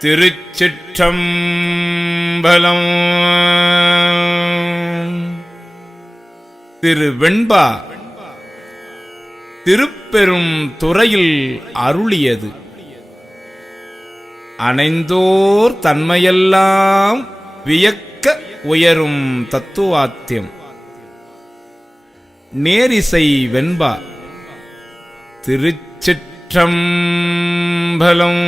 திருச்சிற்றம்பலம். திரு வெண்பா திருப்பெரும் துறையில் அருளியது. அணைந்தோர் தன்மையெல்லாம் வியக்க உயரும் தத்துவாத்தியம். நேரிசை வெண்பா திருச்சிற்றம் திருச்சிற்றம்பலம்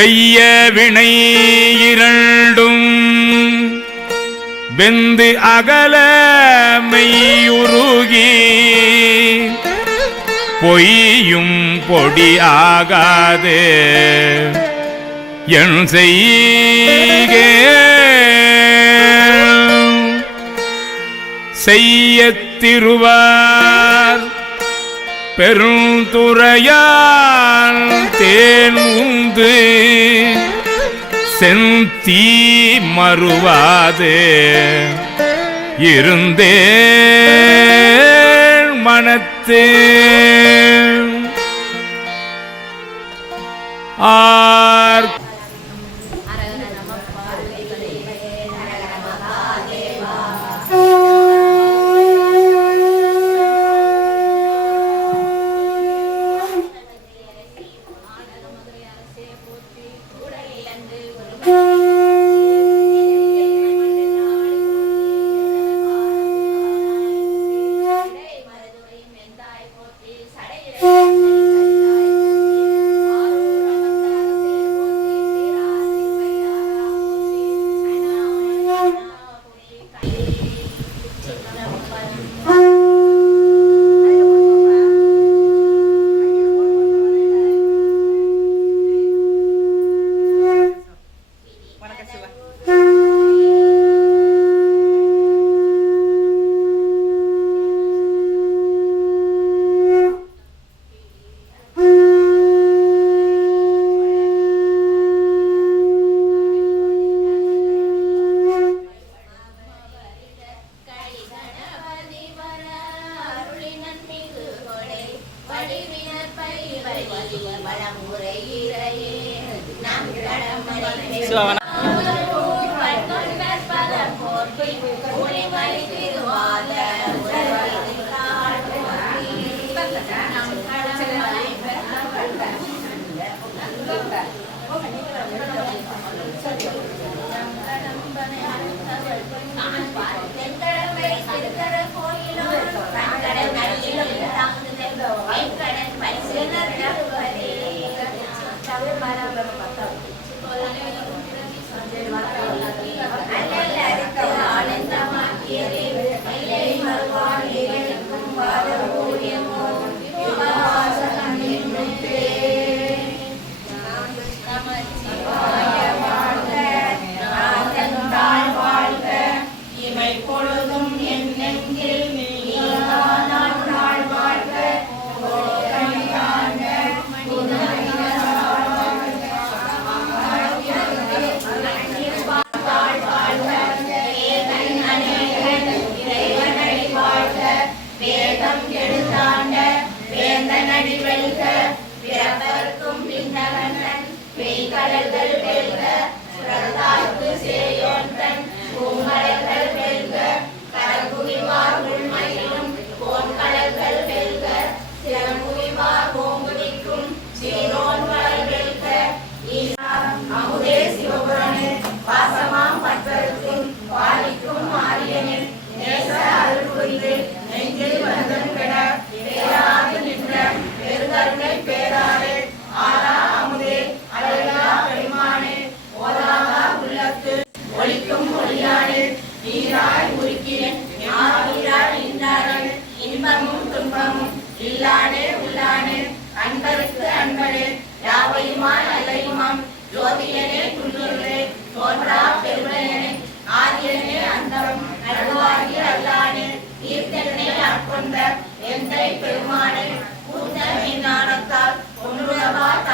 வெய்ய வினை இரண்டும் வெந்து அகல மெய்யுருகி. பொய்யும் பொடி ஆகாது. என் செய்கே. செய்யத் திருவா பெருந்துறையால் தேன் உந்து செந்தீ மறுவாது. இருந்தே மனத்து. ஆர் வடிவினர் நம்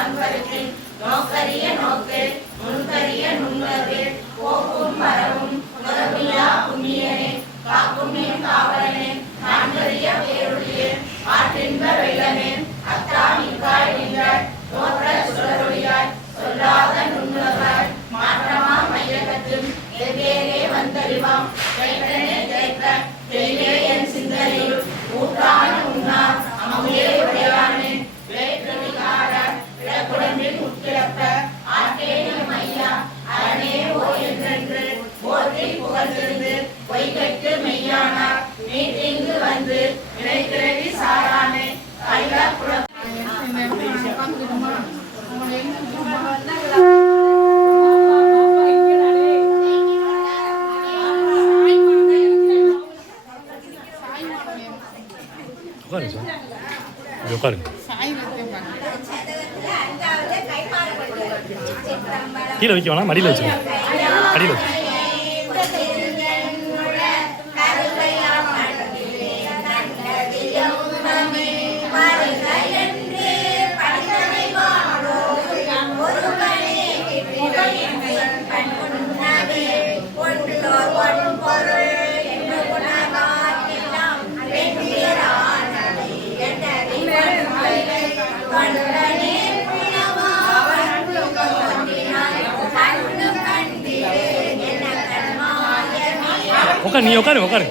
பண்படுத்தின் நோக்கரிய நோக்கில் உட்காருங்க சார். இங்கே உட்காருங்க. கீழே வைக்க வேணாம் மடியில் வச்சுக்கோங்க அடியில் வச்சுக்கோங்க かか分かる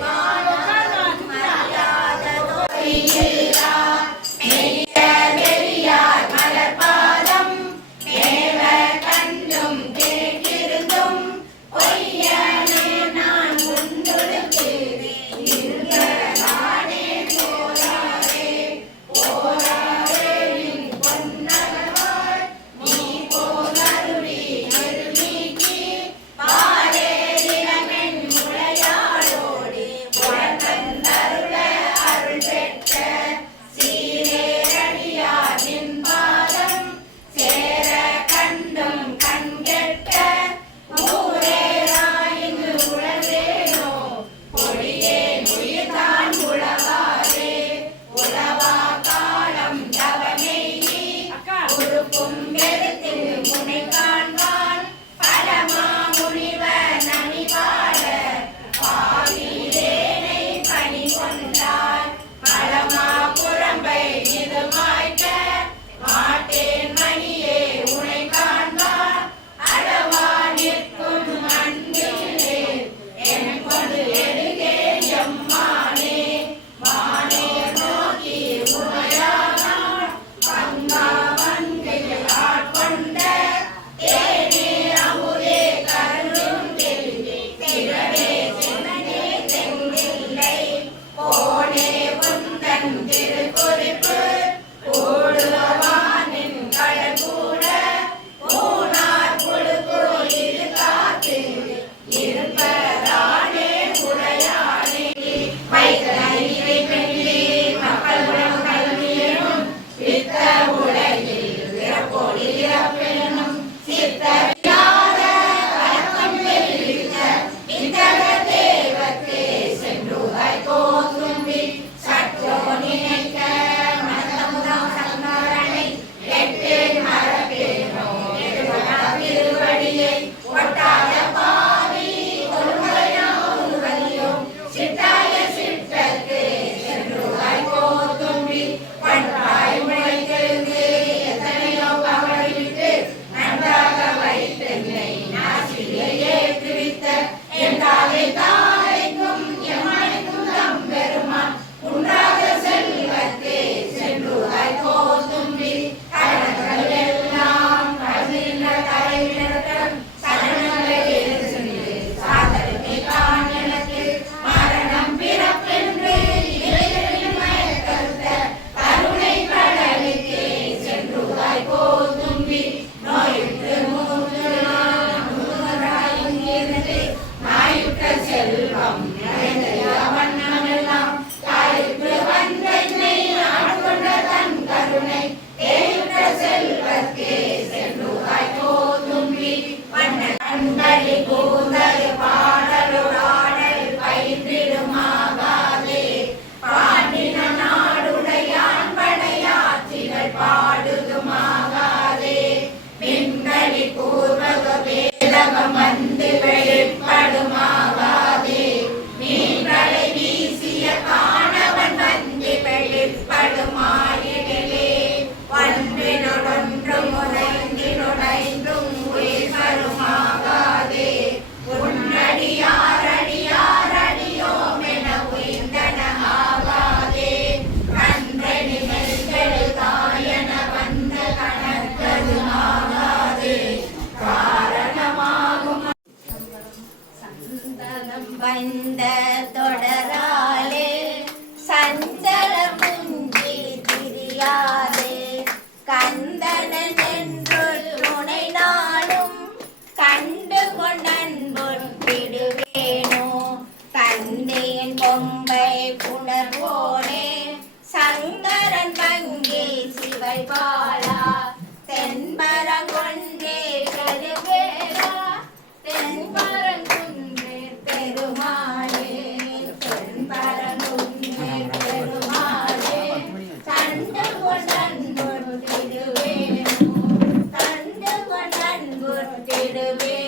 கொண்டன்பொட்டிடுவேனோ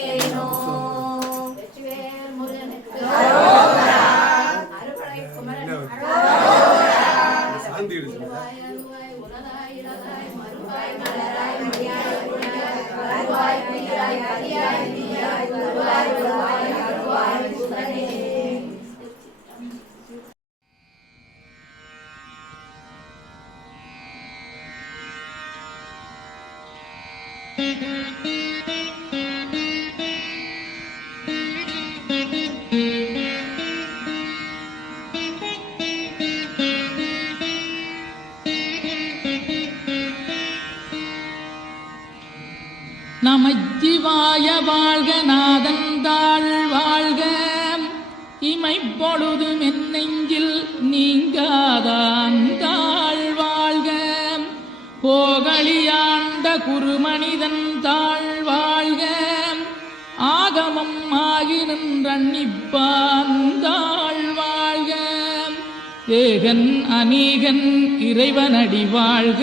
வாழ்க நாதந்தாள் வாழ்க. இமைப்பொழுதும் மென்னெஞ்சில் நீங்காதான் தாழ் வாழ்க. போகலியாண்ட குருமனிதன் தாழ் வாழ்க. ஆகமம் ஆகி நின்றன்னிப்பாந்தாள் வாழ்க. ஏகன் அநீகன் இறைவனடி வாழ்க.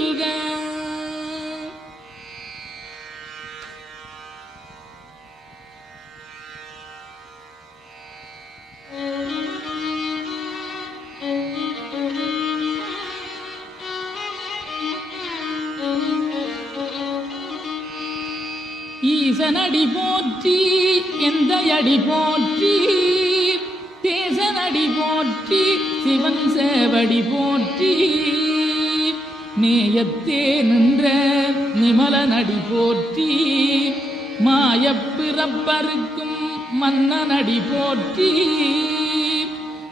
தேசனடி போற்றி எந்த அடி போற்றி தேசனடி போற்றி சிவன் சேவடி போற்றி. நேயத்தே நின்ற நிமலனடி போற்றி மாயப்பிறப்பருக்கும் மன்னனடி போற்றி.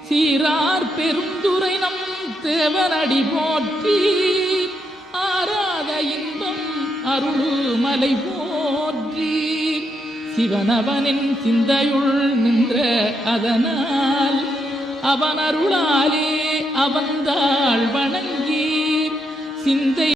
சீரார் பெருந்துரை நம் தேவனடி போற்றி. ஆராத இன்பம் அருள் மலை போ சிவனவனின் சிந்தையுள் நின்ற அதனால் அவனருளாலே அருளாலே அவன்தாள் வணங்கி சிந்தை